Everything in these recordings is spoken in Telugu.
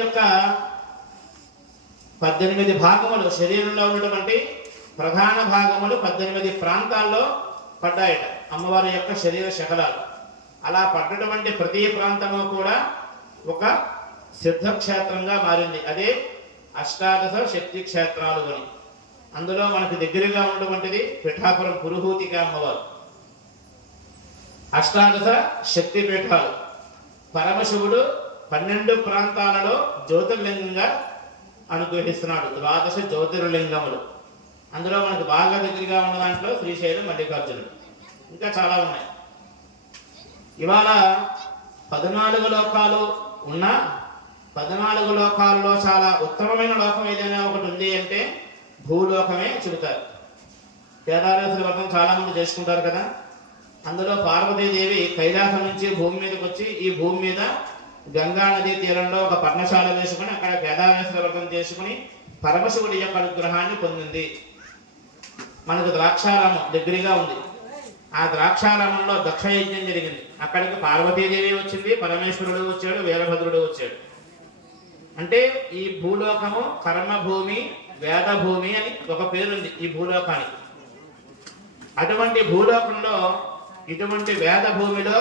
యొక్క 18 భాగములు శరీరంలో ఉన్నటువంటి ప్రధాన భాగములు 18 ప్రాంతాల్లో పడ్డాయట అమ్మవారి యొక్క శరీర శకలాలు. అలా పడ్డటువంటి ప్రతి ప్రాంతము కూడా ఒక సిద్ధక్షేత్రంగా మారింది. అదే అష్టాదశ శక్తి క్షేత్రాలు అని. అందులో మనకు దగ్గరగా ఉన్నటువంటిది పిఠాపురం పురుహూతిక అమ్మవారు. అష్టాదశ శక్తి పీఠాలు. పరమశివుడు 12 ప్రాంతాలలో జ్యోతిర్లింగంగా అనుగ్రహిస్తున్నాడు. 12 జ్యోతిర్లింగములు. అందులో మనకు బాగా దగ్గరగా ఉన్న దాంట్లో శ్రీశైలం, మల్లికార్జునుడు, ఇంకా చాలా ఉన్నాయి. ఇవాళ 14 లోకాలు ఉన్న 14 లోకాలలో చాలా ఉత్తమమైన లోకం ఏదైనా ఒకటి ఉంది అంటే భూలోకమే చెబుతారు. కేదారేశ్వర వ్రతం చాలా మంది చేసుకుంటారు కదా. అందులో పార్వతీదేవి కైలాసం నుంచి భూమి మీదకి వచ్చి ఈ భూమి మీద గంగా నదీ తీరంలో ఒక పర్ణశాల వేసుకుని అక్కడ కేదారేశ్వర వ్రతం చేసుకుని పరమశివుడి యొక్క అనుగ్రహాన్ని పొందింది. మనకు ద్రాక్షారామం దగ్గరగా ఉంది. ఆ ద్రాక్షారామంలో దక్ష యజ్ఞం జరిగింది. అక్కడికి పార్వతీదేవి వచ్చింది, పరమేశ్వరుడు వచ్చాడు, వీరభద్రుడు వచ్చాడు. అంటే ఈ భూలోకము కర్మభూమి, వేదభూమి అని ఒక పేరుంది ఈ భూలోకానికి. అటువంటి భూలోకంలో ఇటువంటి వేద భూమిలో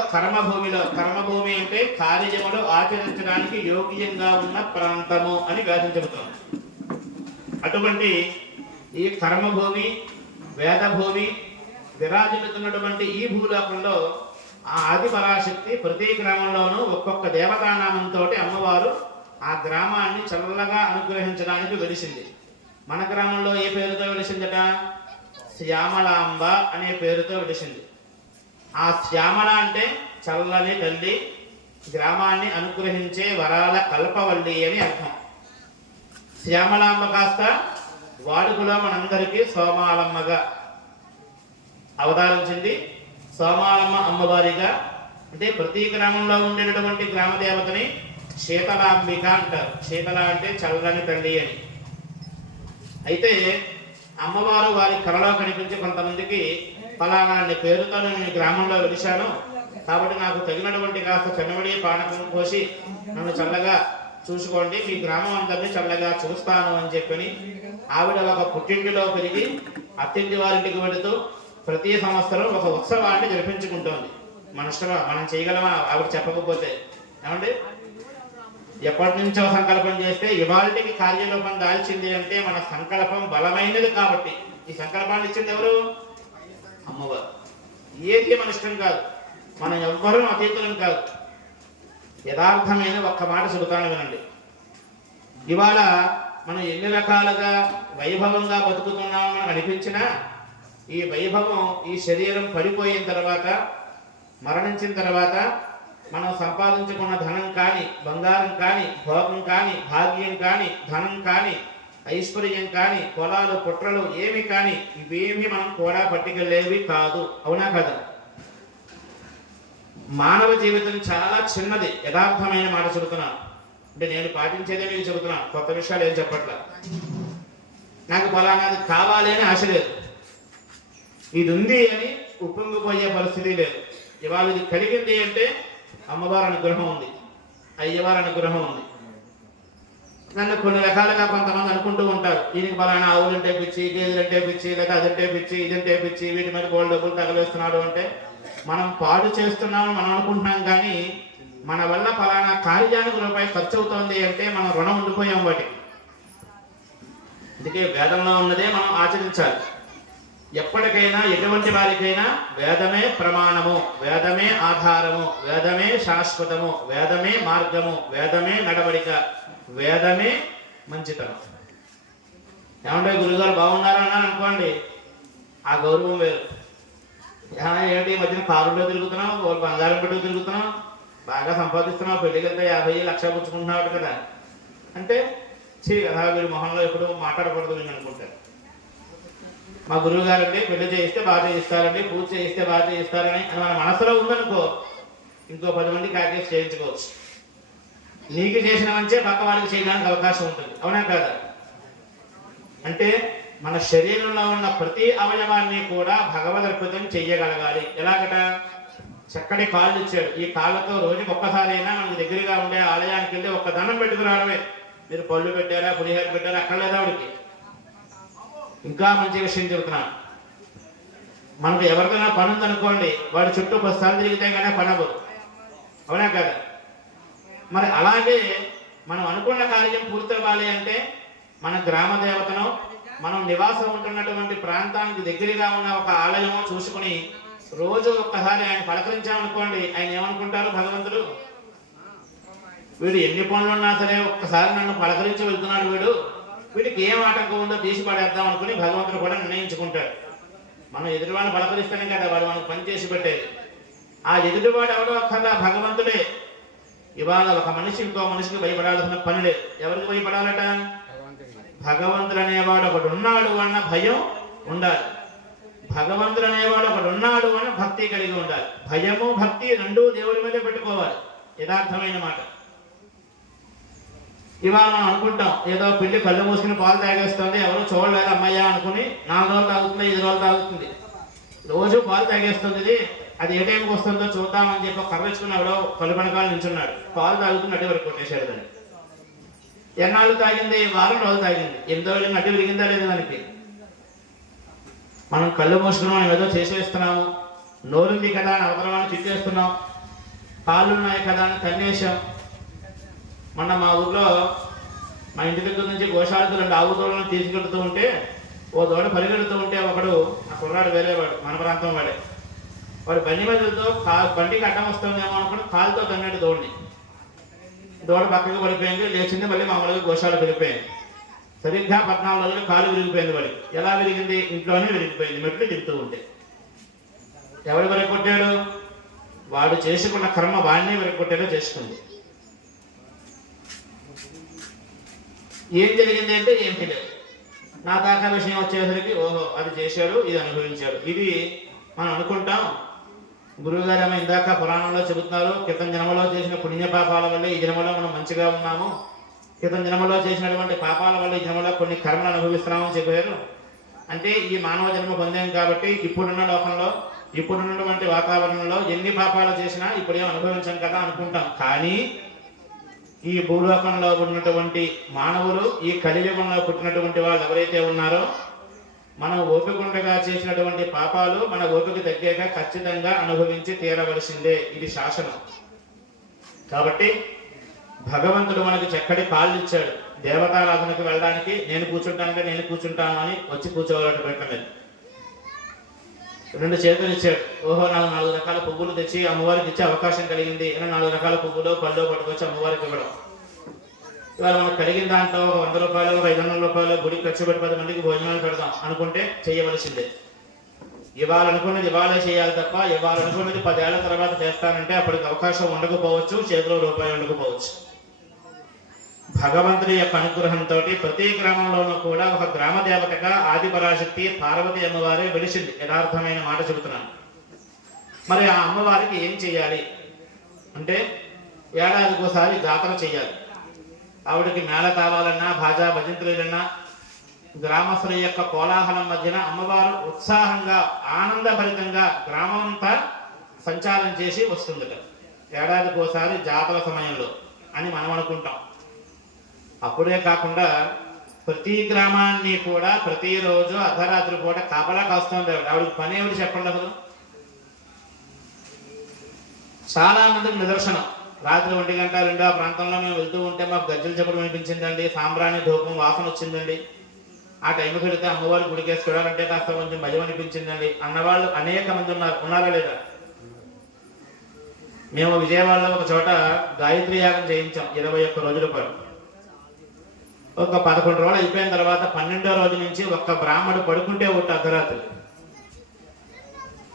కర్మభూమి అంటే కార్యములు ఆచరించడానికి యోగ్యంగా ఉన్న ప్రాంతము అని వేదం చెబుతుంది. అటువంటి ఈ కర్మభూమి, వేదభూమి విరాజిల్లుతున్నటువంటి ఈ భూలోకంలో ఆ ఆది పరాశక్తి ప్రతి గ్రామంలోనూ ఒక్కొక్క దేవతానామంతో అమ్మవారు ఆ గ్రామాన్ని చల్లగా అనుగ్రహించడానికి వెలిసింది. మన గ్రామంలో ఏ పేరుతో వెలిసిందట? శ్యామలాంబ అనే పేరుతో వెలిసింది. ఆ శ్యామల అంటే చల్లని తల్లి, గ్రామాన్ని అనుగ్రహించే వరాల కల్పవల్లి అని అర్థం. శ్యామలాంబ కాస్త వాడుకలో మనందరికీ సోమాలమ్మగా అవతరించింది. సోమాలమ్మ అమ్మవారిగా అంటే ప్రతి గ్రామంలో ఉండేటటువంటి గ్రామ దేవతని శీతలాంబిక అంటారు. శీతల అంటే చల్లని తల్లి అని. అయితే అమ్మవారు వారి కళలో కనిపించి కొంతమందికి ఫలానా పేరుతో నేను గ్రామంలో వెలిశాను కాబట్టి నాకు తగినటువంటి కాస్త చెన్నమడి పానకం పోసి నన్ను చల్లగా చూసుకోండి, మీ గ్రామం అందరినీ చల్లగా చూస్తాను అని చెప్పని ఆవిడ ఒక పుట్టింటిలో పెరిగి అత్తింటి వారింటికి వెళుతూ ప్రతి సంవత్సరం ఒక ఉత్సవాన్ని జరిపించుకుంటోంది. మన ఇష్టమా, మనం చేయగలమా ఆవిడ చెప్పకపోతే? ఏమండి, ఎప్పటి నుంచో సంకల్పం చేస్తే ఇవాళకి కార్యరూపం దాల్చింది అంటే మన సంకల్పం బలమైనది కాబట్టి. ఈ సంకల్పాన్ని ఇచ్చింది ఎవరు? అమ్మవారు. ఏది మన ఇష్టం కాదు, మనం ఎవ్వరూ అతీతులం కాదు. యథార్థమైన ఒక్క మాట చెబుతాను వినండి. ఇవాళ మనం ఎన్ని రకాలుగా వైభవంగా బతుకుతున్నామని మనకు అనిపించినా ఈ వైభవం ఈ శరీరం పడిపోయిన తర్వాత, మరణించిన తర్వాత మనం సంపాదించుకున్న ధనం కానీ, బంగారం కానీ, భోగం కానీ, భాగ్యం కానీ, ధనం కానీ, ఐశ్వర్యం కానీ, పొలాలు పుట్రలు ఏమి కానీ ఇవేమి మనం కూడా పట్టుకెళ్ళేవి కాదు. అవునా కదా? మానవ జీవితం చాలా చిన్నది. యథార్థమైన మాట చెబుతున్నాను అంటే నేను పాటించేదే మీకు చెబుతున్నాను, కొత్త విషయాలు ఏం చెప్పట్లా. నాకు ఫలానాది కావాలి అని ఆశ లేదు, ఇది ఉంది అని ఉప్పొంగిపోయే పరిస్థితి లేదు. ఇవాళ ఇది కలిగింది అంటే అమ్మవారి అనుగ్రహం ఉంది, అయ్యవారి అనుగ్రహం ఉంది. నన్ను కొన్ని రకాలుగా కొంతమంది అనుకుంటూ ఉంటారు, దీనికి ఫలానా ఆవులంటే పిచ్చి, గేదెలంటే పిచ్చి, లేదా అదంటే పిచ్చి, ఇదంటే పిచ్చి, వీటి మీద గోల్డ్ డబ్బులు తగలేస్తున్నాడు అంటే మనం పాడు చేస్తున్నామని మనం అనుకుంటున్నాం. కానీ మన వల్ల ఫలానా కార్యానికి రూపాయి ఖర్చు అవుతోంది అంటే మనం రుణం ఉండిపోయాం వాటికి. అందుకే వేదంలో ఉన్నదే మనం ఆచరించాలి. ఎప్పటికైనా ఎటువంటి వారికైనా వేదమే ప్రమాణము, వేదమే ఆధారము, వేదమే శాశ్వతము, వేదమే మార్గము, వేదమే నడవడిక, వేదమే మంచితనం. ఏమంటే గురుగారు బాగున్నారా అన్నారు అనుకోండి, ఆ గౌరవం వేరు. ఏంటి ఈ మధ్యన కారులో తిరుగుతున్నావు, బంగారం పెట్టుకు తిరుగుతున్నావు, బాగా సంపాదిస్తున్నావు, పెళ్లికి వెళ్తే 50 లక్షలు పుచ్చుకుంటున్నావు కదా అంటే కదా వీరి మొహంలో ఎప్పుడు మాట్లాడకూడదు నేను అనుకుంటాను. మా గురువు గారు అంటే పెళ్లి చేయిస్తే బాగా చేయిస్తారండి, పూజ చేయిస్తే బాగా చేయిస్తారని అని మన మనసులో ఉందనుకో, ఇంకో 10 మందికి యాక్సెస్ చేయించుకోవచ్చు. నీకు చేసిన మంచే పక్క వాళ్ళకి చేయడానికి అవకాశం ఉంటుంది. అవునా కాదా? అంటే మన శరీరంలో ఉన్న ప్రతి అవయవాన్ని కూడా భగవదర్పితం చెయ్యగలగాలి. ఎలాగట? చక్కటి కాళ్ళు ఇచ్చాడు. ఈ కాళ్ళతో రోజుకి ఒక్కసారైనా మనకి దగ్గరగా ఉండే ఆలయానికి వెళ్ళి ఒక్క దండం పెట్టుకురావడమే. మీరు పళ్ళు పెట్టారా, పులిహోర పెట్టారా, అక్కడ లేదా ఆవిడికి. ఇంకా మంచి విషయం చెబుతున్నాను. మనకు ఎవరికైనా పని ఉందనుకోండి, వాడి చుట్టూ 10 సార్లు తిరిగితే కానీ పని అవ్వదు, అవునా కదా? మరి అలాగే మనం అనుకున్న కార్యం పూర్తవ్వాలి అంటే మన గ్రామ దేవతను, మనం నివాసం ఉంటున్నటువంటి ప్రాంతానికి దగ్గరగా ఉన్న ఒక ఆలయము చూసుకుని రోజు ఒక్కసారి ఆయన పలకరించామనుకోండి, ఆయన ఏమనుకుంటారు భగవంతుడు? వీడు ఎన్ని పనులు ఉన్నా సరే ఒక్కసారి నన్ను పలకరించి వెళ్తున్నాడు, వీడికి ఏం ఆటంకం ఉందో తీసి పడేద్దాం అనుకుని భగవంతుడు కూడా నిర్ణయించుకుంటాడు. మనం ఎదుటివాడిని పలకరిస్తేనే కదా వాడు మనకు పని చేసి పెట్టేది. ఆ ఎదుటివాడు ఎవడో ఒక్కదా భగవంతుడే. ఇవాళ ఒక మనిషి ఇంకో మనిషికి భయపడాల్సిన పని లేదు. ఎవరికి భయపడాలట? భగవంతుడు అనేవాడు ఒకడు ఉన్నాడు అన్న భయం ఉండాలి. భగవంతుడు అనేవాడు ఒకడు ఉన్నాడు అన్న భక్తి కలిగి ఉండాలి. భయము భక్తి రెండూ దేవుడి మీదే పెట్టుకోవాలి. యథార్థమైన మాట. ఇవాళ మనం అనుకుంటాం ఏదో పిల్లి కళ్ళు మూసుకుని పాలు తాగేస్తుంది, ఎవరు చూడలేదు అమ్మయ్యా అనుకుని 4 రోజులు తాగుతుంది, 5 రోజులు తాగుతుంది, రోజు పాలు తాగేస్తుంది. ఇది అది ఏ టైంకి వస్తుందో చూద్దామని చెప్పి కర్రెచ్చుకుని ఎవడో కళ్ళు పనకాలు నించున్నాడు, పాలు తాగుతుంది, అడ్డు వరకు కొట్టేశాడు దాన్ని. ఎన్నాళ్ళు తాగింది? 1 వారం రోజులు తాగింది. 8వ రోజులు అడ్డు విరిగిందా లేదు దానికి? మనం కళ్ళు మూసుకుని మనం ఏదో చేసేస్తున్నాము, నోరుంది కదా అని అవతలవాన్ని తిట్టేస్తున్నాం, కాళ్ళు ఉన్నాయి కదా అని తన్నేశాం. మొన్న మా ఊర్లో మా ఇంటి దగ్గర నుంచి గోశాలకు 2 ఆవు దూడలను తీసుకెళ్తూ ఉంటే ఓ దూడ పరిగెడుతూ ఉంటే ఒకడు, ఆ కుర్రాడు వేరేవాడు, మన ప్రాంతం వాడే, వాడు బండి మధ్యలతో బండికి అడ్డం వస్తుందేమో అనుకుని కాలుతో తన్నాడు దూడని. దూడ పక్కకు పడిపోయింది, లేచింది, మళ్ళీ మామూలుగా గోశాలకు వెళ్ళిపోయింది. సరిగ్గా 14 రోజులు కాలు విరిగిపోయింది. వాడికి ఎలా విరిగింది? ఇంట్లోనే విరిగిపోయింది, మెట్లు దిగుతూ ఉంటే. ఎవడు విరగొట్టాడు? వాడు చేసుకున్న కర్మ వాడిని విరగొట్టాడో చేసుకుంది. ఏం జరిగింది అంటే ఏం తెలియదు. నా దాకా విషయం వచ్చేసరికి ఓహో అది చేశాడు, ఇది అనుభవించాడు. ఇది మనం అనుకుంటాం. గురువుగారు ఏమో ఇందాక పురాణంలో చెబుతున్నారు, క్రితం జన్మలో చేసిన పుణ్య పాపాల వల్ల ఈ జన్మలో మనం మంచిగా ఉన్నాము, క్రితం జన్మలో చేసినటువంటి పాపాల వల్ల ఈ జన్మలో కొన్ని కర్మలు అనుభవిస్తున్నామని చెప్పారు. అంటే ఈ మానవ జన్మ పొందాం కాబట్టి ఇప్పుడున్న లోకంలో, ఇప్పుడున్నటువంటి వాతావరణంలో ఎన్ని పాపాలు చేసినా ఇప్పుడేం అనుభవించాం కదా అనుకుంటాం. కానీ ఈ భూలోకంలో ఉన్నటువంటి మానవులు, ఈ కలియుగంలో పుట్టినటువంటి వాళ్ళు ఎవరైతే ఉన్నారో, మనం ఓపికండగా చేసినటువంటి పాపాలు మన ఓపిక తగ్గాక ఖచ్చితంగా అనుభవించి తీరవలసిందే. ఇది శాసనం. కాబట్టి భగవంతుడు మనకు చక్కటి కాళ్ళు ఇచ్చాడు. దేవతారాధనకు వెళ్ళడానికి నేను కూర్చుంటానంటే నేను కూర్చుంటాను అని వచ్చి కూర్చోవాలంటే పెట్టలేదు. 2 చేతులు ఇచ్చాడు. ఓహో నాకు 4 రకాల పువ్వులు తెచ్చి అమ్మవారికి ఇచ్చే అవకాశం కలిగింది అని 4 రకాల పువ్వులు పళ్ళు పట్టుకొచ్చి అమ్మవారికి ఇవ్వడం. ఇవాళ మనకు కలిగిన దాంట్లో 100 రూపాయలు, 500 రూపాయలు గుడికి ఖర్చు పెట్టి 10 మందికి భోజనాలు పెడదాం అనుకుంటే చేయవలసిందే. ఇవ్వాలనుకున్నది ఇవాళే చేయాలి తప్ప ఇవ్వాలనుకున్నది 10 ఏళ్ల తర్వాత చేస్తానంటే అప్పటికి అవకాశం ఉండకపోవచ్చు, చేతిలో రూపాయి ఉండకపోవచ్చు. భగవంతుడి యొక్క అనుగ్రహంతో ప్రతి గ్రామంలోనూ కూడా ఒక గ్రామ దేవతగా ఆదిపరాశక్తి పార్వతి అమ్మవారే వెలిసింది. యథార్థమైన మాట చెబుతున్నాను. మరి ఆ అమ్మవారికి ఏం చేయాలి అంటే ఏడాదికోసారి జాతర చేయాలి. ఆవిడకి మేళ తాళాలన్నా, భాజా భజంత్రులన్నా, గ్రామస్తుల యొక్క కోలాహలం మధ్యన అమ్మవారు ఉత్సాహంగా ఆనందభరితంగా గ్రామమంతా సంచారం చేసి వస్తుందట. ఏడాదికోసారి జాతర సమయంలో అని మనం అనుకుంటాం. అప్పుడే కాకుండా ప్రతి గ్రామాన్ని కూడా ప్రతిరోజు అర్ధరాత్రి పూట కాపలా కాస్తుంది. ఆవిడకి పని ఏమిటి చెప్పండి అసలు? చాలా మందికి నిదర్శనం. రాత్రి 1 గంట 2 ఆ ప్రాంతంలో మేము వెళ్తూ ఉంటే మాకు గజ్జలు చెప్పడం వినిపించిందండి, సాంబ్రాణి ధూపం వాసన వచ్చిందండి, ఆ టైంకి వెళితే అమ్మవారి గుడికేసి చూడాలంటే కాస్త కొంచెం భయం అనిపించిందండి అన్నవాళ్ళు అనేక మంది ఉన్నారా లేదా? మేము విజయవాడలో ఒక చోట గాయత్రి యాగం చేయించాం 21 రోజుల పాటు. ఒక 11 రోజులు అయిపోయిన తర్వాత 12వ రోజు నుంచి ఒక్క బ్రాహ్మడు పడుకుంటే ఒకటి అర్ధరాత్రి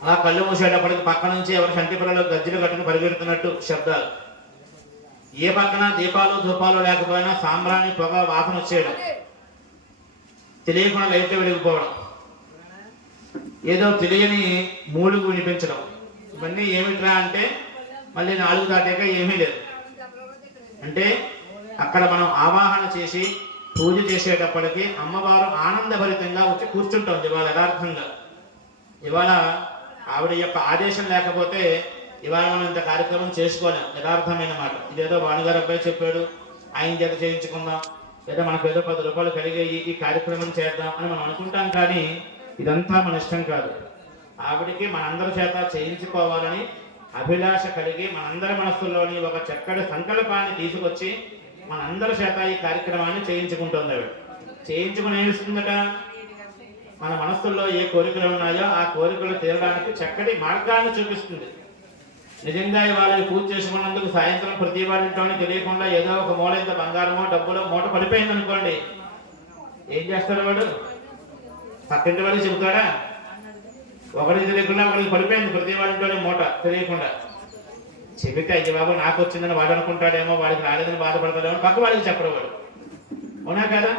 అలా కళ్ళు మూసేటప్పటికి పక్క నుంచి ఎవరి సంటి పిల్లలు గజ్జలు కట్టుకుని పరిగెడుతున్నట్టు శబ్దాలు. ఏ పక్కన దీపాలు ధూపాలు లేకపోయినా సాంబ్రాణి పొగ వాసన వచ్చేయడం, తెలియకుండా లైట్లు వెలిగిపోవడం, ఏదో తెలియని మూలుగు వినిపించడం. ఇవన్నీ ఏమిట్రా అంటే మళ్ళీ 4 దాటాక ఏమీ లేదు. అంటే అక్కడ మనం ఆవాహన చేసి పూజ చేసేటప్పటికి అమ్మవారు ఆనందభరితంగా వచ్చి కూర్చుంటుంది. ఇవాళ యథార్థంగా ఇవాళ ఆవిడ యొక్క ఆదేశం లేకపోతే ఇవాళ మనం ఇంత కార్యక్రమం చేసుకోలేం, యథార్థమైన మాట. ఇదేదో భానుగారు అబ్బాయి చెప్పాడు, ఆయన చేత చేయించుకుందాం, లేదా మనకు ఏదో 10 రూపాయలు కలిగే ఈ కార్యక్రమం చేద్దాం అని మనం అనుకుంటాం. కానీ ఇదంతా మన ఇష్టం కాదు. ఆవిడికి మనందరి చేత చేయించుకోవాలని అభిలాష కలిగి మనందరి మనస్సుల్లోని ఒక చక్కటి సంకల్పాన్ని తీసుకొచ్చి మనందరి చేత ఈ కార్యక్రమాన్ని చేయించుకుంటుంది. ఆవిడ చేయించుకుని ఏమిస్తుందట, మన మనస్సుల్లో ఏ కోరికలు ఉన్నాయో ఆ కోరికలు తీరడానికి చక్కటి మార్గాన్ని చూపిస్తుంది. నిజంగా ఇవాళ పూజ చేసుకున్నందుకు సాయంత్రం ప్రతి వారింట్లోనే తెలియకుండా ఏదో ఒక మూల ఇంత బంగారమో డబ్బులో మూట పడిపోయింది అనుకోండి, ఏం చేస్తాడు వాడు? పక్కింటి వాడికి చెబుతాడా? ఒకరికి తెలియకుండా ఒకరికి పడిపోయింది ప్రతి వారింట్లోనే మూట తెలియకుండా. చెబితే అయ్యి బాబు నాకు వచ్చిందని వాడు అనుకుంటాడేమో, వాడికి రాలేదని బాధపడతాడేమో, పక్క వాడికి చెప్పడు వాడు. అవునా కదా?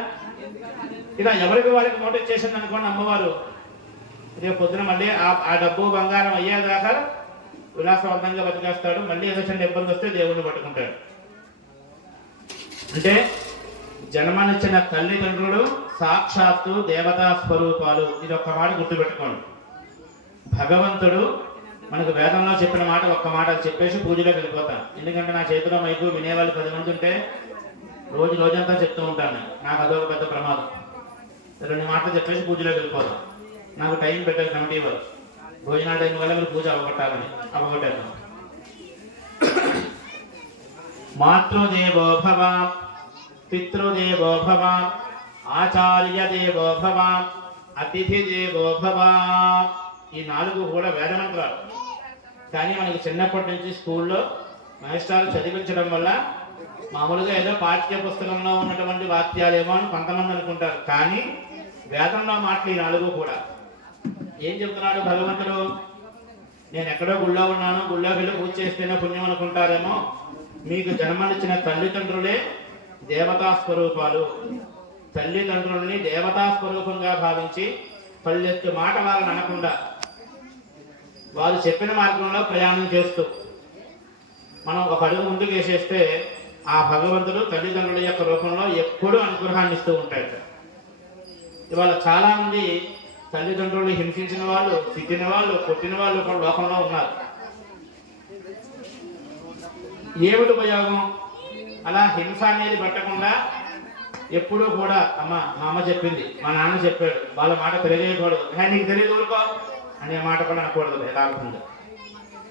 ఇలా ఎవరికి వారికి మూట ఇచ్చేసింది అనుకోండి అమ్మవారు, రేపు పొద్దున మళ్ళీ ఆ డబ్బు బంగారం అయ్యేదాకా విలాసవంతంగా బతికేస్తాడు. మళ్ళీ ఏదో చిన్న ఇబ్బంది వస్తే దేవుణ్ణి పట్టుకుంటాడు. అంటే జన్మనిచ్చిన తల్లిదండ్రులు సాక్షాత్తు దేవతా స్వరూపాలు. ఇది ఒక్క మాట గుర్తుపెట్టుకోండి. భగవంతుడు మనకు వేదంలో చెప్పిన మాట ఒక్క మాట చెప్పేసి పూజలోకి వెళ్ళిపోతాను. ఎందుకంటే నా చేతిలో మైకు వినేవాళ్ళు 10 మంది ఉంటే రోజంతా చెప్తూ ఉంటాను. నాకు అదొక పెద్ద ప్రమాదం. 2 మాటలు చెప్పేసి పూజలోకి వెళ్ళిపోతాం. నాకు టైం పెట్టారు కమిటీ వారు, భోజనాలు టైం వల్ల మీరు పూజ అవగొట్టాను. మాతృదేవో భవ, పితృదేవో భవ, ఆచార్య దేవో భవ, అతిథి దేవో భవ. ఈ 4 కూడా వేదమంత్రాలు. కానీ మనకి చిన్నప్పటి నుంచి స్కూల్లో మాస్టార్లు చదివించడం వల్ల మామూలుగా ఏదో పాఠ్య పుస్తకంలో ఉన్నటువంటి వాక్యాలేమో అని కొంతమంది అనుకుంటారు. కానీ వేదంలో మాటలు ఈ 4 కూడా. ఏం చెప్తున్నాడు భగవంతుడు? నేను ఎక్కడో గుళ్ళో ఉన్నాను, గుళ్ళోకి వెళ్ళి పూజ చేస్తేనే పుణ్యం అనుకుంటారేమో. మీకు జన్మనిచ్చిన తల్లిదండ్రులే దేవతా స్వరూపాలు. తల్లిదండ్రులని దేవతా స్వరూపంగా భావించి పల్లెత్తు మాట వాళ్ళని అనకుండా వారు చెప్పిన మార్గంలో ప్రయాణం చేస్తూ మనం ఒక అడుగు ముందుకు వేసేస్తే ఆ భగవంతుడు తల్లిదండ్రుల యొక్క రూపంలో ఎప్పుడూ అనుగ్రహాన్ని ఇస్తూ ఉంటాడు. ఇవాళ చాలా మంది తల్లిదండ్రులు హింసించిన వాళ్ళు, తిట్టిన వాళ్ళు, కొట్టిన వాళ్ళు కూడా లోకంలో ఉన్నారు. ఏమిటి ఉపయోగం? అలా హింస అనేది పెట్టకుండా ఎప్పుడూ కూడా అమ్మ మా అమ్మ చెప్పింది, మా నాన్న చెప్పాడు, వాళ్ళ మాట తెలియకూడదు, నీకు తెలియదు ఊరుకో అనే మాట కూడా అనకూడదు. యథార్థంగా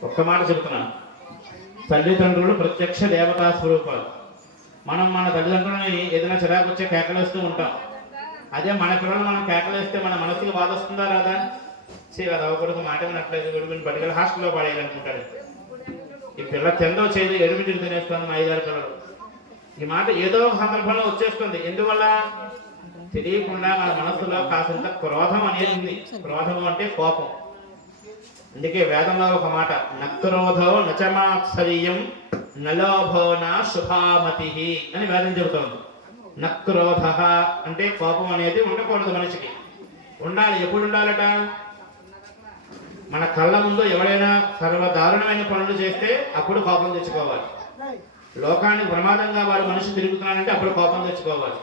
ఒక్క మాట చెబుతున్నాను, తల్లిదండ్రులు ప్రత్యక్ష దేవతా స్వరూపాలు. మనం మన తల్లిదండ్రులని ఏదైనా చిరాకు వచ్చే కేకలేస్తూ ఉంటాం. అదే మన పిల్లలు మనం కేకలేస్తే మన మనసుకి బాధ వస్తుందా రాదా? అది అవ్వకూడదు, మాట వినట్లేదు, గడుగుని పట్టుకెళ్ళి హాస్టల్లో పడేయాలనుకుంటాడు. ఈ పిల్ల తెందో చేసి ఎనిమిదిని తినేస్తుంది మా 5-6 పిల్లలు. ఈ మాట ఏదో ఒక సందర్భంలో వచ్చేస్తుంది. ఎందువల్ల? తెలియకుండా మన మనసులో కాసింత క్రోధం అనేది ఉంది. క్రోధం అంటే కోపం. అందుకే వేదంలో ఒక మాట, నక్రోధో నచమాత్సర్యం నలోభో నా శుభామతి అని వేదం చెబుతోంది. నక్రోధ అంటే కోపం అనేది ఉండకూడదు మనిషికి. ఉండాలి. ఎప్పుడు ఉండాలట? మన కళ్ళ ముందు ఎవరైనా సర్వదారుణమైన పనులు చేస్తే అప్పుడు కోపం తెచ్చుకోవాలి. లోకానికి ప్రమాదంగా వారు మనిషి తిరుగుతున్నారంటే అప్పుడు కోపం తెచ్చుకోవాలి.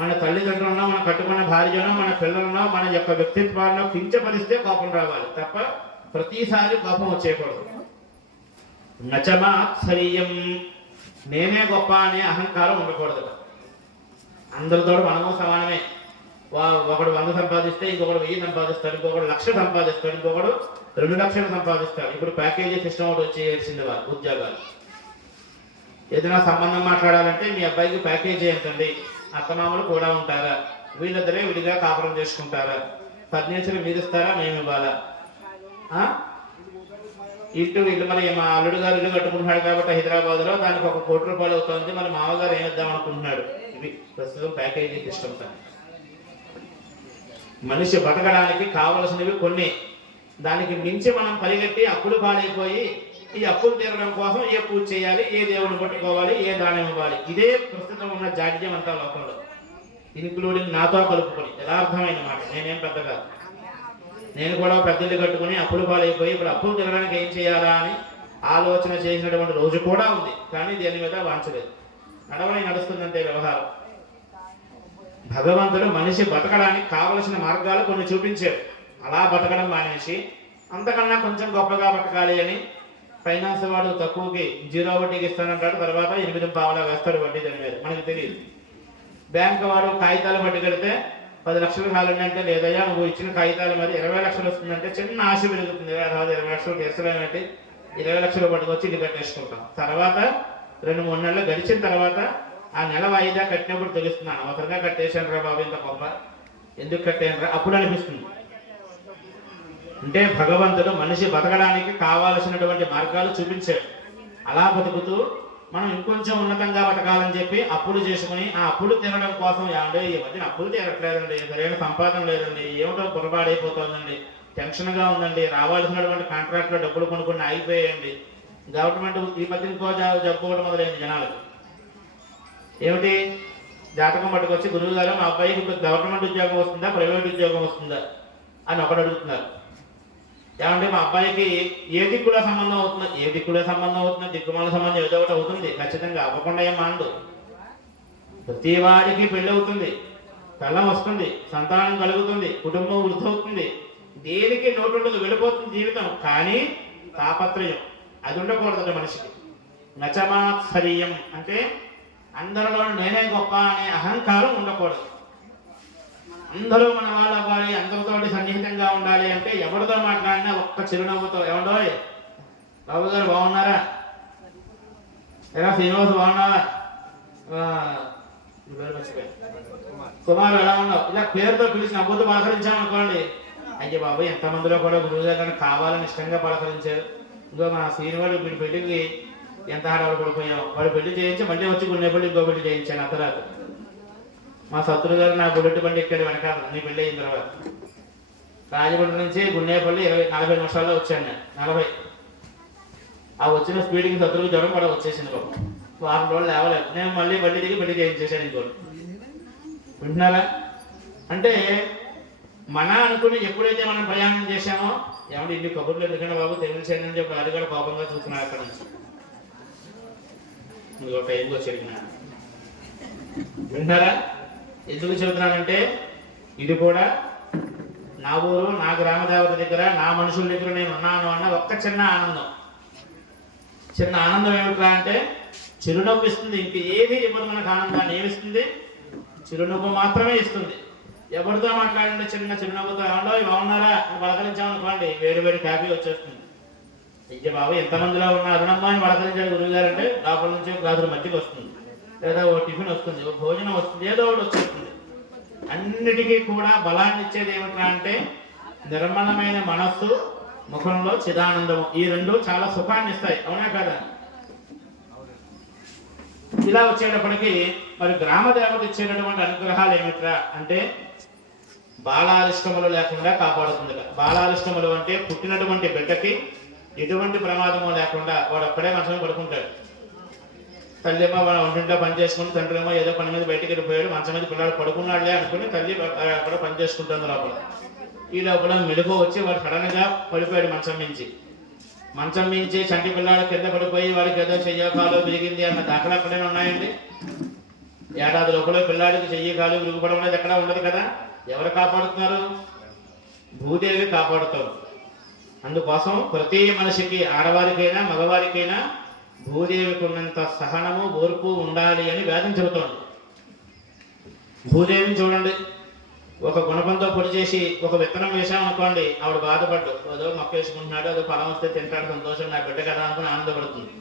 మన తల్లిదండ్రులను, మన కట్టుకున్న భార్యను, మన పిల్లలను, మన యొక్క వ్యక్తిత్వాలను కించపరిస్తే కోపం రావాలి తప్ప ప్రతిసారి కోపం వచ్చేయకూడదు. నచమాత్సర్యం, నేనే గొప్ప అనే అహంకారం ఉండకూడదు. అందరితో మనము సమానమే. ఒకడు 100 సంపాదిస్తే ఇంకొకడు 1000 సంపాదిస్తాడు, ఇంకొకడు 1,00,000 సంపాదిస్తాడు, ఇంకొకడు 2 లక్షలు సంపాదిస్తాడు. ఇప్పుడు ప్యాకేజీ సిస్టమ్ ఒకటి వచ్చేసింది వారు ఉద్యోగాలు. ఏదైనా సంబంధం మాట్లాడాలంటే మీ అబ్బాయికి ప్యాకేజీ ఎంతండి, అత్తమామలు కూడా ఉంటారా, వీళ్ళిద్దరే విడిగా కాపురం చేసుకుంటారా, ఫర్నిచర్ మీరు ఇస్తారా, మేము ఇవ్వాలా, ఇల్లు మరి మా అల్లుడు గారు ఇల్లు కట్టుకుంటున్నాడు కాబట్టి హైదరాబాద్లో దానికి 1 కోటి రూపాయలు అవుతుంది, మరి మామగారు ఏమిద్దాం అనుకుంటున్నాడు. ఇవి ప్రస్తుతం ప్యాకేజీ సిస్టమ్స్ అని. మనిషి బతకడానికి కావలసినవి కొన్ని, దానికి మించి మనం పరిగెట్టి అప్పులు పాలైపోయి ఈ అప్పులు తీరడం కోసం ఏ పూజ చేయాలి, ఏ దేవుని పట్టుకోవాలి, ఏ దానం ఇవ్వాలి, ఇదే ప్రస్తుతం ఉన్న జాడ్యం అంతా లోకంలో, ఇన్క్లూడింగ్ నాతో కలుపుకొని. యథార్థమైన మాట, నేనేం పెద్ద కాదు. నేను కూడా పెద్దలు కట్టుకుని అప్పులు పాలైపోయి ఇప్పుడు అప్పులు తినడానికి ఏం చేయాలా అని ఆలోచన చేసినటువంటి రోజు కూడా ఉంది. కానీ దేని మీద వాంచలేదు, నడుస్తుందంటే వ్యవహారం. భగవంతుడు మనిషి బతకడానికి కావలసిన మార్గాలు కొన్ని చూపించారు. అలా బతకడం మానేసి అంతకన్నా కొంచెం గొప్పగా బతకాలి అని ఫైనాన్స్ వాడు తక్కువకి 0 వడ్డీకి ఇస్తానంటాడు, తర్వాత 8 వేస్తాడు వడ్డీ దాని మీద, మనకి తెలియదు. బ్యాంక్ వాడు కాగితాలు పట్టి కడితే 10 లక్షలు కావాలండి అంటే, లేదయ్యా నువ్వు ఇచ్చిన కాగితాలు మరి 20 లక్షలు వస్తుందంటే చిన్న ఆశ పెరుగుతుంది. తర్వాత 20 లక్షలు తీర్చలేమంటే 20 లక్షలు పట్టుకొచ్చి ఇది కట్టేసుకుంటాం. తర్వాత 2-3 నెలలు గడిచిన తర్వాత ఆ నెల వాయిదా కట్టినప్పుడు తెలుస్తుంది, అనవసరంగా కట్టేశాను రా బాబు, ఇంత గొప్ప ఎందుకు కట్టాను రా, అప్పుడు అనిపిస్తుంది. అంటే భగవంతుడు మనిషి బతకడానికి కావాల్సినటువంటి మార్గాలు చూపించాడు. అలా బతుకుతూ మనం ఇంకొంచెం ఉన్నతంగా బతకాలని చెప్పి అప్పులు చేసుకుని ఆ అప్పులు తినడం కోసం ఏమంటే ఈ మధ్యన అప్పులు తీరట్లేదండి, సరైన సంపాదన లేదండి, ఏమిటో పొరపాడైపోతుందండి, టెన్షన్గా ఉందండి, రావాల్సినటువంటి కాంట్రాక్ట్లో డబ్బులు కొనుక్కొని ఆగిపోయాయండి, గవర్నమెంట్ ఈ మధ్య ఇంకో జబ్బుకోవడం మొదలైంది జనాలకు. ఏమిటి జాతకం పట్టుకొచ్చి గురువు గారు మా అబ్బాయికి గవర్నమెంట్ ఉద్యోగం వస్తుందా ప్రైవేట్ ఉద్యోగం వస్తుందా అని ఒకటి అడుగుతున్నారు. ఏమంటే మా అబ్బాయికి ఏ దిక్కులో సంబంధం అవుతుంది, ఏ దిక్కులో సంబంధం అవుతుంది, దిక్కుమాల సంబంధం ఏదో ఒకటి అవుతుంది ఖచ్చితంగా, అవ్వకుండా ఏం మాండు. ప్రతి వారికి పెళ్ళి అవుతుంది, పిల్లం వస్తుంది, సంతానం కలుగుతుంది, కుటుంబం వృద్ధి అవుతుంది, దేనికి నోటు ఉండదు, వెళ్ళిపోతుంది జీవితం. కానీ తాపత్రయం అది ఉండకూడదు మనిషికి. నచమాత్సర్యం అంటే అందరిలో నేనే గొప్ప అనే అహంకారం ఉండకూడదు. అందరూ మన వాళ్ళు అవ్వాలి, అందరితోటి సన్నిహితంగా ఉండాలి అంటే ఎవరితో మాట్లాడినా ఒక్క చిరునవ్వుతో, ఏమండో బాబు గారు బాగున్నారా, ఎలా శ్రీనివాస్ బాగున్నావా, కుమారు ఎలా ఉన్నావు, ఇలా పేరుతో పిలిచి నవ్వుతూ పలకరించామనుకోండి, అయ్యే బాబు ఎంతమందిలో కూడా గురువు గారు కావాలని ఇష్టంగా పలకరించారు. ఇంకో మా శ్రీనివాడు వీడి పెళ్లికి ఎంత హడావుడు పడిపోయాం, వాడు పెళ్లి చేయించి మళ్ళీ వచ్చి గుండెపల్లి ఇంకో పెళ్లి చేయించాను అతరాత. మా శత్రువు గారు నా బుల్లెట్ బండి ఎక్కడి వెనకాల నీ పెళ్ళి అయిన తర్వాత రాజమండ్రి నుంచి గుండేపల్లి 40 నిమిషాల్లో వచ్చాను నేను, 40. ఆ వచ్చిన స్పీడ్కి శత్రువు జ్వరం కూడా వచ్చేసింది బాబు, వారం రోజులు లేవలేదు, నేను మళ్ళీ బండి దిగి పెళ్లి చేయించేసాను ఇంకోటి. వింటున్నారా? అంటే మన అనుకుని ఎప్పుడైతే మనం ప్రయాణం చేశామో, ఏమంటే ఇన్ని కబుర్లు ఎందుకంటే బాబు తెలిసాను అని చెప్పి అది కూడా కోపంగా చూస్తున్నారు అక్కడ నుంచి. ఇంకో టైంకి వచ్చేరిగిన వింటారా? ఎందుకు చెబుతున్నానంటే ఇది కూడా నా ఊరు, నా గ్రామ దేవత దగ్గర, నా మనుషుల దగ్గర నేను ఉన్నాను అన్న ఒక్క చిన్న ఆనందం. చిన్న ఆనందం ఏమిట్రా అంటే చిరునవ్వు ఇస్తుంది, ఇంక ఏది ఇవ్వదు మనకు ఆనందాన్ని. ఏమిస్తుంది? చిరునవ్వు మాత్రమే ఇస్తుంది. ఎవరితో మాట్లాడంటే చిన్న చిరునవ్వుతో ఏమండో బాగున్నారా అని పలకరించామనుకోండి, వేడి కాఫీ వచ్చేస్తుంది. అయ్య బాబు ఎంతమందిలో ఉన్న అరుణమ్మ అని పలకరించాడు గురువు గారు అంటే లోపల నుంచి గ్లాసుల మధ్యకి వస్తుంది, లేదా ఓ టిఫిన్ వస్తుంది, ఓ భోజనం వస్తుంది, ఏదో ఒకటి వచ్చేస్తుంది. అన్నిటికీ కూడా బలాన్ని ఇచ్చేది ఏమిట్రా అంటే నిర్మలమైన మనస్సు, ముఖంలో చిదానందము. ఈ రెండు చాలా సుఖాన్ని ఇస్తాయి, అవునా కదా? ఇలా వచ్చేటప్పటికి మరి గ్రామ దేవత ఇచ్చేటటువంటి అనుగ్రహాలు ఏమిట్రా అంటే బాలారిష్టములు లేకుండా కాపాడుతుంది. బాలారిష్టములు అంటే పుట్టినటువంటి బిడ్డకి ఎటువంటి ప్రమాదము లేకుండా వాడు అక్కడే మంచమే పడుకుంటాడు. తల్లి ఏమో వాడు ఒంటింట్లో పని చేసుకుని, తండ్రి ఏమో ఏదో పని మీద బయటికి వెళ్ళిపోయాడు, మంచం మీద పిల్లాడు పడుకున్నాడులే అనుకుని తల్లి అక్కడ పని చేసుకుంటుంది లోపల. ఈ లోపల మెలుగు వచ్చి వాడు సడన్గా పడిపోయాడు మంచం మించి చంటి పిల్లాడు కింద పడిపోయి వాడికి ఏదో చెయ్యి కాలు విరిగింది అన్న దాఖలు అక్కడైనా ఉన్నాయండి. ఏడాది లోపల పిల్లాడికి చెయ్యి కాలు విరిగిపడం అనేది ఎక్కడా ఉండదు కదా. ఎవరు కాపాడుతున్నారు? భూదేవి కాపాడుతారు. అందుకోసం ప్రతి మనిషికి, ఆడవారికైనా మగవారికైనా భూదేవికి ఉన్నంత సహనము, ఓర్పు ఉండాలి అని వేదం చెబుతోంది. భూదేవిని చూడండి, ఒక గుణపంతో పొడి చేసి ఒక విత్తనం వేసామనుకోండి, ఆవిడ బాధపడ్డు, అదో మొక్క వేసుకుంటున్నాడు, అదో ఫలం వస్తే తింటాడు, సంతోషం, నా బిడ్డ కదా అనుకుని ఆనందపడుతుంది.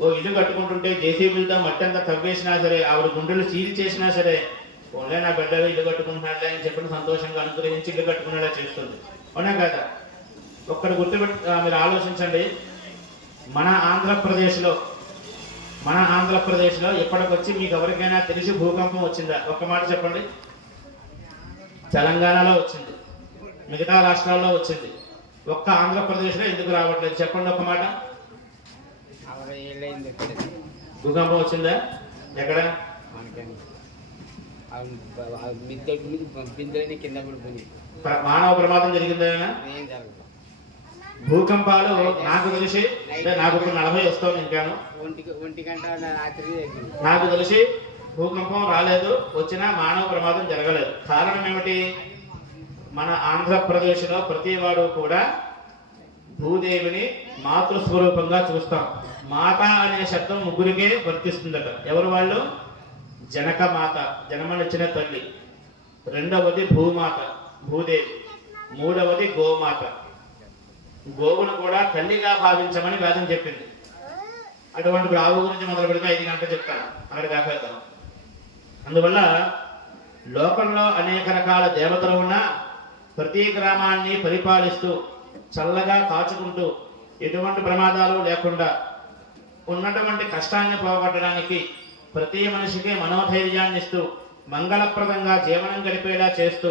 ఓ ఇల్లు కట్టుకుంటుంటే జేసీబీలతో మట్టి అంతా తవ్వేసినా సరే, ఆవిడ గుండెలు చీల్ చేసినా సరే, ఓన్లే నా బిడ్డలు ఇల్లు కట్టుకుంటున్నాడులే అని చెప్పిన సంతోషంగా అనుగ్రహించి ఇల్లు కట్టుకునేలా చేస్తుంది, అవునా కదా? ఒక్కటి గుర్తుపెట్టి మీరు ఆలోచించండి. మన ఆంధ్రప్రదేశ్లో ఇప్పటికొచ్చి మీకు ఎవరికైనా తెలిసి భూకంపం వచ్చిందా? ఒక్క మాట చెప్పండి. తెలంగాణలో వచ్చింది, మిగతా రాష్ట్రాల్లో వచ్చింది, ఒక్క ఆంధ్రప్రదేశ్లో ఎందుకు రావట్లేదు చెప్పండి ఒక్క మాట. భూకంపం వచ్చిందా? ఎక్కడ? మానవ ప్రమాదం జరిగిందా? భూకంపాలు నాకు తెలిసి, నాకు ఇప్పుడు 40 వస్తుంది, ఇంకాను నాకు తెలిసి భూకంపం రాలేదు, వచ్చినా మానవ ప్రమాదం జరగలేదు. కారణం ఏమిటి? మన ఆంధ్రప్రదేశ్లో ప్రతి వాడు కూడా భూదేవిని మాతృస్వరూపంగా చూస్తాం. మాత అనే శబ్దం ముగ్గురికే వర్తిస్తుందట. ఎవరు వాళ్ళు? జనక మాత, జన్మనిచ్చిన తల్లి. రెండవది భూమాత, భూదేవి. మూడవది గోమాత. గోవును కూడా తల్లిగా భావించమని వేదం చెప్పింది. అటువంటి ఆవు గురించి మొదలు పెడితే 5 గంటలు చెప్తాను, అక్కడ కాపేద్దాం. అందువల్ల లోకంలో అనేక రకాల దేవతలు ఉన్నా ప్రతి గ్రామాన్ని పరిపాలిస్తూ చల్లగా కాచుకుంటూ ఎటువంటి ప్రమాదాలు లేకుండా ఉన్నటువంటి కష్టాన్ని పోగొట్టడానికి ప్రతి మనిషికి మనోధైర్యాన్ని ఇస్తూ మంగళప్రదంగా జీవనం గడిపేలా చేస్తూ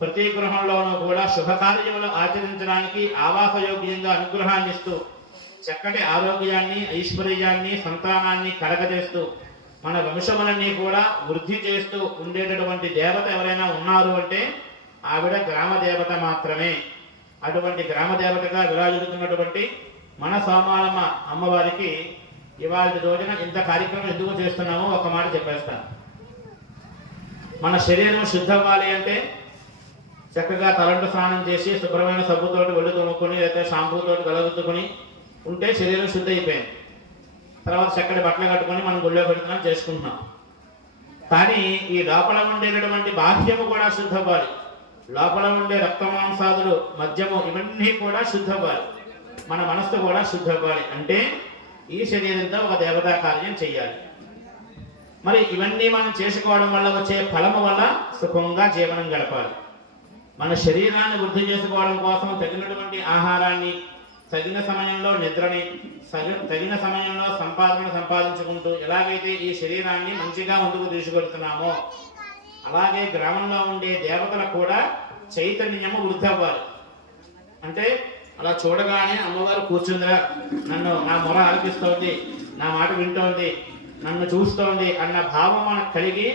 ప్రతి గృహంలోనూ కూడా శుభకార్యములు ఆచరించడానికి ఆవాసయోగ్యంగా అనుగ్రహాన్ని ఇస్తూ చక్కటి ఆరోగ్యాన్ని, ఐశ్వర్యాన్ని, సంతానాన్ని కలగజేస్తూ మన వంశములన్నీ కూడా వృద్ధి చేస్తూ ఉండేటటువంటి దేవత ఎవరైనా ఉన్నారు అంటే ఆవిడ గ్రామ దేవత మాత్రమే. అటువంటి గ్రామ దేవతగా విరాజిల్లుతున్నటువంటి మన సోమాలమ్మ అమ్మవారికి ఇవాళ రోజున ఇంత కార్యక్రమం ఎందుకు చేస్తున్నామో ఒక మాట చెప్పేస్తాను. మన శరీరం శుద్ధవ్వాలి అంటే చక్కగా తలంటు స్నానం చేసి శుభ్రమైన సబ్బుతోటి ఒళ్ళు తోముకొని లేకపోతే షాంపూతోటి గలగుద్దుకొని ఉంటే శరీరం శుద్ధి అయిపోయింది. తర్వాత చక్కటి బట్టలు కట్టుకొని మనం గుళ్ళో పెడుతున్నాం, చేసుకుంటున్నాం. కానీ ఈ లోపల ఉండేటటువంటి బాహ్యము కూడా శుద్ధవ్వాలి. లోపల ఉండే రక్తమాంసాదులు, మద్యము ఇవన్నీ కూడా శుద్ధవ్వాలి. మన మనస్సు కూడా శుద్ధవ్వాలి అంటే ఈ శరీరంతో ఒక దేవతా కార్యం చెయ్యాలి. మరి ఇవన్నీ మనం చేసుకోవడం వల్ల వచ్చే ఫలము వల్ల సుఖంగా జీవనం గడపాలి. మన శరీరాన్ని వృద్ధి చేసుకోవడం కోసం తగినటువంటి ఆహారాన్ని, తగిన సమయంలో నిద్రని, తగిన సమయంలో సంపాదించుకుంటూ ఎలాగైతే ఈ శరీరాన్ని మంచిగా ముందుకు తీసుకెడుతున్నామో అలాగే గ్రామంలో ఉండే దేవతలకు కూడా చైతన్యము వృద్ధి అవ్వాలి. అంటే అలా చూడగానే అమ్మవారు కూర్చుందిరా, నన్ను నా మొర ఆలపిస్తోంది, నా మాట వింటోంది, నన్ను చూస్తోంది అన్న భావం మనకు కలిగి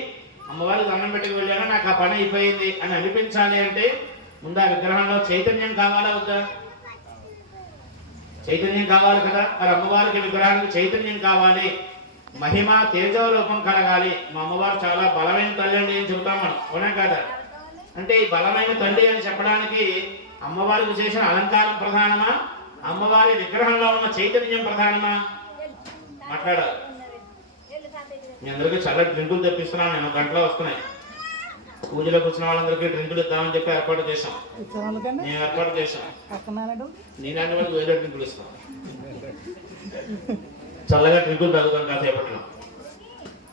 అమ్మవారు దండం పెట్టుకు వెళ్ళాక నాకు ఆ పని అయిపోయింది అని అనిపించాలి అంటే ముందు ఆ విగ్రహంలో చైతన్యం కావాలా వద్దా? చైతన్యం కావాలి కదా. మరి అమ్మవారికి విగ్రహానికి చైతన్యం కావాలి, మహిమ తేజో రూపం కలగాలి. మా అమ్మవారు చాలా బలమైన తల్లి అండి అని చెబుతాం మనం, అవునా కదా? అంటే ఈ బలమైన తల్లి అని చెప్పడానికి అమ్మవారికి చేసిన అలంకారం ప్రధానమా, అమ్మవారి విగ్రహంలో ఉన్న చైతన్యం ప్రధానమా? మాట్లాడాలి. మీ అందరికీ చాలా డ్రింకులు తెప్పిస్తున్నాను, నేను గంటలో వస్తున్నాయి. పూజలో కూర్చున్న వాళ్ళందరికీ డ్రింకులు ఇద్దామని చెప్పి ఏర్పాటు చేశాం. మేము ఏర్పాటు చేశాం. నీలాంటి వాళ్ళకి వేరే డ్రింకులు ఇస్తాం. చల్లగా డ్రింకులు తాగుతాం కాసేపట్లో.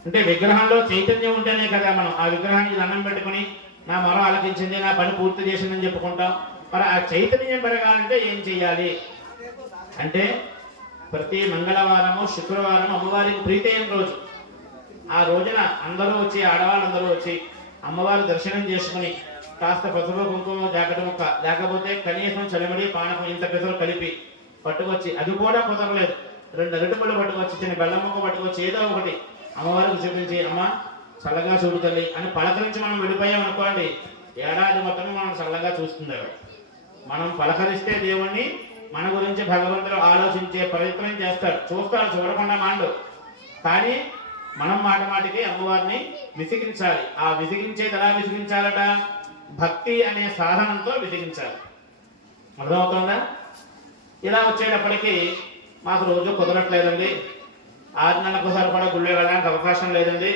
అంటే విగ్రహంలో చైతన్యం ఉంటేనే కదా మనం ఆ విగ్రహానికి దండం పెట్టుకుని నా మొర ఆలకించింది, నా పని పూర్తి చేసిందని చెప్పుకుంటాం. మరి ఆ చైతన్యం పెరగాలంటే ఏం చెయ్యాలి అంటే ప్రతి మంగళవారము, శుక్రవారం అమ్మవారికి ప్రీతి అయిన రోజు, ఆ రోజున అందరూ వచ్చి, ఆడవాళ్ళందరూ వచ్చి అమ్మవారి దర్శనం చేసుకుని కాస్త పసుపు కుంకుమ జాకెట్ ముక్క లేకపోతే కనీసం చలిమడి పానకం ఇంత పెసలు కలిపి పట్టుకొచ్చి, అది కూడా కుదరలేదు 2 అరటిపళ్ళు పట్టుకొచ్చి, చిన్న బెల్లం ముక్క పట్టుకొచ్చి ఏదో ఒకటి అమ్మవారికి చూపించి అమ్మ చల్లగా చూడు తల్లి అని పలకరించి మనం వెళ్ళిపోయాం అనుకోండి, ఏడాది మొత్తం మనం చల్లగా చూస్తుంది. మనం పలకరిస్తే దేవుణ్ణి మన గురించి భగవంతుడు ఆలోచించే ప్రయత్నం చేస్తాడు, చూస్తాడు, చూడకుండా మాండు. కానీ మనం మాటికి అమ్మవారిని విసిగించాలి. ఆ విసిగించేది ఎలా విసిగించాలట? భక్తి అనే సాధనంతో విసిగించాలి. అర్థమవుతుందా? ఇలా వచ్చేటప్పటికి మాకు రోజు కుదరట్లేదండి, 6 నెలలకు సరిపడా గుళ్ళో వెళ్ళడానికి అవకాశం లేదండి,